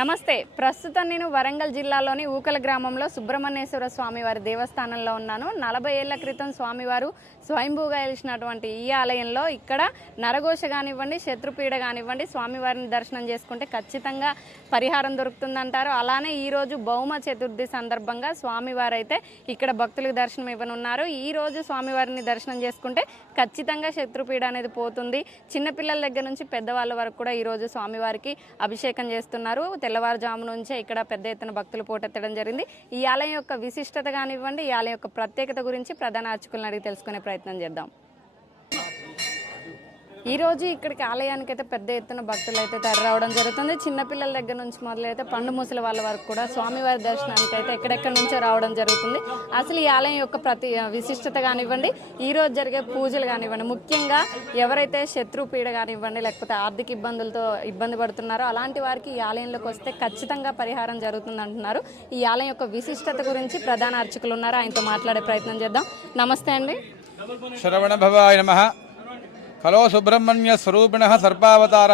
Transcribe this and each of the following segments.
నమస్తే. ప్రస్తుతం నేను వరంగల్ జిల్లాలోని ఊకల గ్రామంలో సుబ్రహ్మణ్యేశ్వర స్వామివారి దేవస్థానంలో ఉన్నాను. నలభై ఏళ్ళ క్రితం స్వామివారు స్వయంభూగా వెలిసినటువంటి ఈ ఆలయంలో ఇక్కడ నరఘోష కానివ్వండి శత్రుపీడ కానివ్వండి స్వామివారిని దర్శనం చేసుకుంటే ఖచ్చితంగా పరిహారం దొరుకుతుందంటారు. అలానే ఈరోజు భౌమ చతుర్థి సందర్భంగా స్వామివారు అయితే ఇక్కడ భక్తులకు దర్శనం ఇవ్వనున్నారు. ఈరోజు స్వామివారిని దర్శనం చేసుకుంటే ఖచ్చితంగా శత్రుపీడ అనేది పోతుంది. చిన్నపిల్లల దగ్గర నుంచి పెద్దవాళ్ళ వరకు కూడా ఈరోజు స్వామివారికి అభిషేకం చేస్తున్నారు. తెల్లవారుజాము నుంచే ఇక్కడ పెద్ద ఎత్తున భక్తులు పోటెత్తడం జరిగింది. ఈ ఆలయం యొక్క విశిష్టత కానివ్వండి ఈ ఆలయం యొక్క ప్రత్యేకత గురించి ప్రధాన అర్చకులను అడిగి తెలుసుకునే ప్రయత్నం చేద్దాం. ఈ రోజు ఇక్కడికి ఆలయానికి అయితే పెద్ద ఎత్తున భక్తులు అయితే తరలి రావడం జరుగుతుంది. చిన్నపిల్లల దగ్గర నుంచి మొదలైతే పండు ముసలి వాళ్ళ వరకు కూడా స్వామివారి దర్శనానికి అయితే ఎక్కడెక్కడి నుంచో రావడం జరుగుతుంది. అసలు ఈ ఆలయం యొక్క ప్రతి విశిష్టత కానివ్వండి ఈ రోజు జరిగే పూజలు కానివ్వండి ముఖ్యంగా ఎవరైతే శత్రుపీడ కానివ్వండి లేకపోతే ఆర్థిక ఇబ్బందులతో ఇబ్బంది పడుతున్నారో అలాంటి వారికి ఈ ఆలయంలోకి వస్తే ఖచ్చితంగా పరిహారం జరుగుతుంది అంటున్నారు. ఈ ఆలయం యొక్క విశిష్టత గురించి ప్రధాన అర్చకులు ఉన్నారు. ఆయనతో మాట్లాడే ప్రయత్నం చేద్దాం. నమస్తే అండి. శ్రవణ భవాయ నమ. హలో సుబ్రహ్మణ్య స్వరూపిణ సర్పావతార.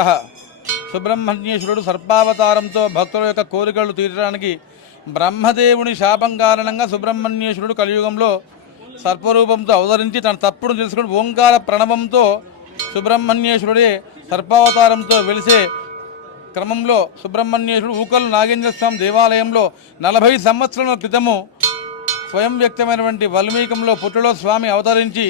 సుబ్రహ్మణ్యేశ్వరుడు సర్పావతారంతో భక్తుల యొక్క కోరికలు తీర్చడానికి బ్రహ్మదేవుని శాపం కారణంగా సుబ్రహ్మణ్యేశ్వరుడు కలియుగంలో సర్పరూపంతో అవతరించి తన తప్పును తెలుసుకుని ఓంకార ప్రణవంతో సుబ్రహ్మణ్యేశ్వరుడే సర్పావతారంతో వెలిసే క్రమంలో సుబ్రహ్మణ్యేశ్వరుడు ఊకలు నాగేంద్ర స్వామి దేవాలయంలో నలభై సంవత్సరాల క్రితము స్వయం వ్యక్తమైనటువంటి వల్మీకంలో పుట్టులో స్వామి అవతరించి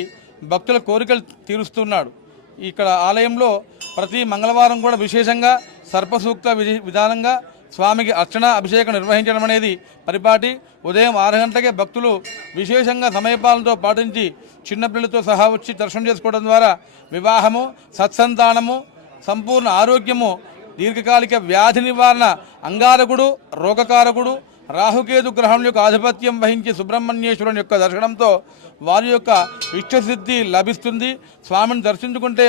భక్తుల కోరికలు తీరుస్తున్నాడు. ఇక్కడ ఆలయంలో ప్రతి మంగళవారం కూడా విశేషంగా సర్పసూక్త విధి విధానంగా స్వామికి అర్చన అభిషేకం నిర్వహించడం అనేది పరిపాటి. ఉదయం ఆరు గంటలకే భక్తులు విశేషంగా సమయపాలనతో పాటించి చిన్నపిల్లలతో సహా వచ్చి దర్శనం చేసుకోవడం ద్వారా వివాహము సత్సంతానము సంపూర్ణ ఆరోగ్యము దీర్ఘకాలిక వ్యాధి నివారణ అంగారకుడు రోగకారకుడు రాహుకేతు గ్రహం యొక్క ఆధిపత్యం వహించి సుబ్రహ్మణ్యేశ్వరుని యొక్క దర్శనంతో వారి యొక్క ఇష్టసిద్ధి లభిస్తుంది. స్వామిని దర్శించుకుంటే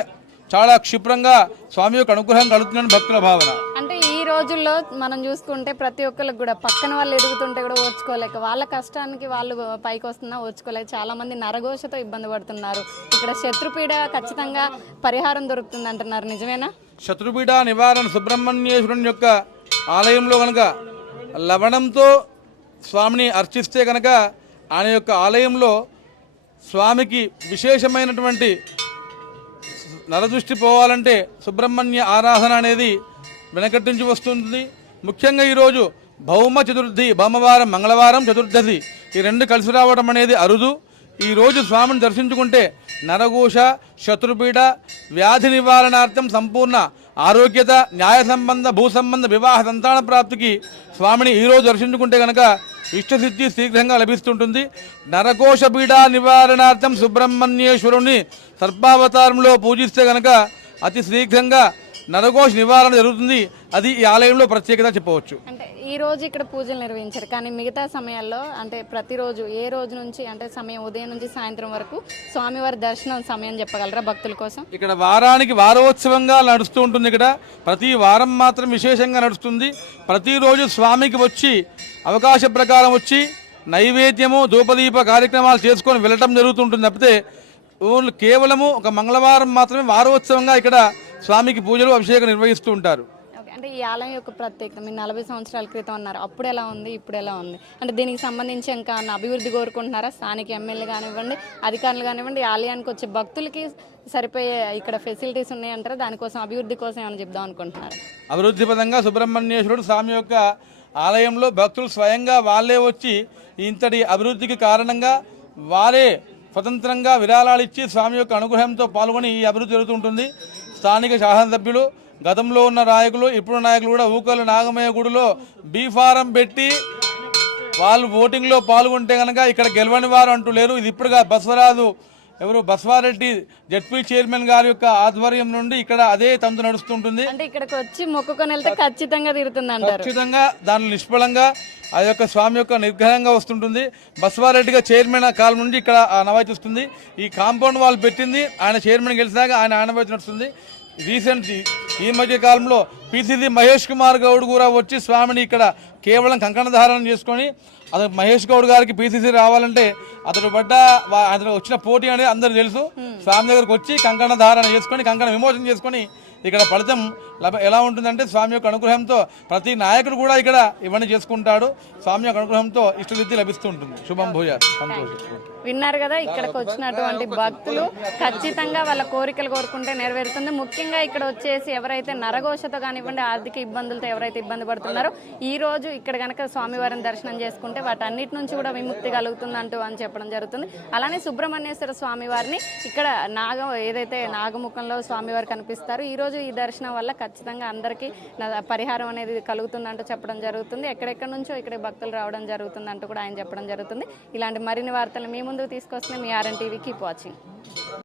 చాలా క్షిప్రంగా స్వామి యొక్క అనుగ్రహం కలుగుతుందని భక్తుల భావన. అంటే ఈ రోజుల్లో మనం చూసుకుంటే ప్రతి ఒక్కరికి కూడా పక్కన వాళ్ళు ఎదుగుతుంటే కూడా ఓర్చుకోలేక వాళ్ళ కష్టానికి వాళ్ళు పైకి వస్తున్నా ఓర్చుకోలేక చాలా మంది నరఘోషతో ఇబ్బంది పడుతున్నారు. ఇక్కడ శత్రుపీడ ఖచ్చితంగా పరిహారం దొరుకుతుంది అంటున్నారు నిజమేనా? శత్రుపీఠ నివారణ సుబ్రహ్మణ్యేశ్వరుని యొక్క ఆలయంలో కనుక లవణంతో స్వామిని అర్చిస్తే కనుక ఆయన యొక్క ఆలయంలో స్వామికి విశేషమైనటువంటి నరదృష్టి పోవాలంటే సుబ్రహ్మణ్య ఆరాధన అనేది వెనకట్టించి వస్తుంది. ముఖ్యంగా ఈరోజు భౌమ చతుర్థి భౌమవారం మంగళవారం చతుర్దశి ఈ రెండు కలిసి రావడం అనేది అరుదు. ఈరోజు స్వామిని దర్శించుకుంటే నరఘోష శత్రుపీడ వ్యాధి నివారణార్థం సంపూర్ణ ఆరోగ్యత న్యాయ సంబంధ భూ సంబంధ వివాహ సంతాన ప్రాప్తికి స్వామిని ఈరోజు దర్శించుకుంటే కనుక ఇష్టసిద్ధి శీఘ్రంగా లభిస్తుంటుంది. నరకోశ పీడా నివారణార్థం సుబ్రహ్మణ్యేశ్వరుని సర్పావతారంలో పూజిస్తే కనుక అతి శీఘ్రంగా నరకోశ నివారణ జరుగుతుంది. అది ఈ ఆలయంలో ప్రత్యేకత చెప్పవచ్చు. అంటే ఈ రోజు ఇక్కడ పూజలు నిర్వహించారు. కానీ మిగతా సమయాల్లో అంటే ప్రతిరోజు ఏ రోజు నుంచి అంటే సమయం ఉదయం నుంచి సాయంత్రం వరకు స్వామివారి దర్శనం సమయం చెప్పగలరా భక్తుల కోసం? ఇక్కడ వారానికి వారోత్సవంగా నడుస్తూ ఉంటుంది ఇక్కడ. ప్రతి వారం మాత్రం విశేషంగా నడుస్తుంది. ప్రతిరోజు స్వామికి వచ్చి అవకాశ ప్రకారం వచ్చి నైవేద్యము ధూపదీప కార్యక్రమాలు చేసుకొని వెళ్ళటం జరుగుతుంటుంది. తప్పితే ఓన్లీ కేవలము ఒక మంగళవారం మాత్రమే వారోత్సవంగా ఇక్కడ స్వామికి పూజలు అభిషేకం నిర్వహిస్తూ ఉంటారు. అంటే ఈ ఆలయం యొక్క ప్రత్యేకత మీరు నలభై సంవత్సరాల క్రితం అన్నారు. అప్పుడు ఎలా ఉంది? ఇప్పుడు ఎలా ఉంది? అంటే దీనికి సంబంధించి ఇంకా అభివృద్ధి కోరుకుంటున్నారా? స్థానిక ఎమ్మెల్యే కానివ్వండి అధికారులు కానివ్వండి ఆలయానికి వచ్చే భక్తులకి సరిపోయే ఇక్కడ ఫెసిలిటీస్ ఉన్నాయంటారా? దానికోసం అభివృద్ధి కోసం ఏమైనా చెప్దాం అనుకుంటున్నారు? అభివృద్ధి పదంగా సుబ్రహ్మణ్యేశ్వరుడు స్వామి యొక్క ఆలయంలో భక్తులు స్వయంగా వాళ్ళే వచ్చి ఇంతటి అభివృద్ధికి కారణంగా వారే స్వతంత్రంగా విరాళాలు ఇచ్చి స్వామి యొక్క అనుగ్రహంతో పాల్గొని ఈ అభివృద్ధి జరుగుతుంటుంది స్థానిక శాసనసభ్యులు గతంలో ఉన్న నాయకులు ఇప్పుడు నాయకులు కూడా ఊకలు నాగమయ్య గుడిలో బీఫారం పెట్టి వాళ్ళు ఓటింగ్లో పాల్గొంటే కనుక ఇక్కడ గెలవని వారు అంటూ లేరు. ఇది ఇప్పుడుగా బసవరాజు ఎవరు బస్వారెడ్డి జడ్పీ చైర్మన్ గారి యొక్క ఆధ్వర్యం నుండి ఇక్కడ అదే తంతు నడుస్తుంటుంది. అంటే ఇక్కడికి వచ్చి మొక్కుకొని వెళ్తే ఖచ్చితంగా తిరుగుతుంది అంటారు ఖచ్చితంగా దానిలో నిష్ఫలంగా ఆ యొక్క స్వామి యొక్క నిర్గ్రహంగా వస్తుంటుంది. బస్వారెడ్డిగా చైర్మన్ కాలం నుండి ఇక్కడ ఆనవాయితీ వస్తుంది ఈ కాంపౌండ్ వాళ్ళు పెట్టింది. ఆయన చైర్మన్ గెలిచినాక ఆయన ఆనవాయితీ నడుస్తుంది. రీసెంట్ ఈ మధ్య కాలంలో పిసిసి మహేష్ కుమార్ గౌడ్ కూడా వచ్చి స్వామిని ఇక్కడ కేవలం కంకణ ధారణ చేసుకొని అతను మహేష్ గౌడ్ గారికి పిసిసి రావాలంటే అతడు పడ్డ వా- అతను వచ్చిన పోటీ అనేది అందరూ తెలుసు. స్వామి దగ్గరకు వచ్చి కంకణ ధారణ చేసుకొని కంకణ విమోచన చేసుకొని ఇక్కడ ఫలితం లభ ఎలా ఉంటుందంటే స్వామి యొక్క అనుగ్రహంతో ప్రతి నాయకుడు కూడా ఇక్కడ ఇవన్నీ చేసుకుంటాడు. స్వామి యొక్క అనుగ్రహంతో ఇష్టసిద్ధి లభిస్తూ ఉంటుంది. శుభం భూజ సంతోషం. విన్నారు కదా ఇక్కడికి వచ్చినటువంటి భక్తులు ఖచ్చితంగా వాళ్ళ కోరికలు కోరుకుంటే నెరవేరుతుంది. ముఖ్యంగా ఇక్కడ వచ్చేసి ఎవరైతే నరఘోషతో కానివ్వండి ఆర్థిక ఇబ్బందులతో ఎవరైతే ఇబ్బంది పడుతున్నారో ఈ రోజు ఇక్కడ కనుక స్వామివారిని దర్శనం చేసుకుంటే వాటన్నిటి నుంచి కూడా విముక్తి కలుగుతుందంటూ అని చెప్పడం జరుగుతుంది. అలానే సుబ్రహ్మణ్యేశ్వర స్వామి వారిని ఇక్కడ నాగ ఏదైతే నాగముఖంలో స్వామివారు కనిపిస్తారు ఈ రోజు ఈ దర్శనం వల్ల ఖచ్చితంగా అందరికీ పరిహారం అనేది కలుగుతుందంటూ చెప్పడం జరుగుతుంది. ఎక్కడెక్కడ నుంచో ఇక్కడ భక్తులు రావడం జరుగుతుందంటూ కూడా ఆయన చెప్పడం జరుగుతుంది. ఇలాంటి మరిన్ని వార్తలు మీ ముందుకు తీసుకొస్తుంది మీ ఆర్ఎన్ టీవీ కీప్ వాచింగ్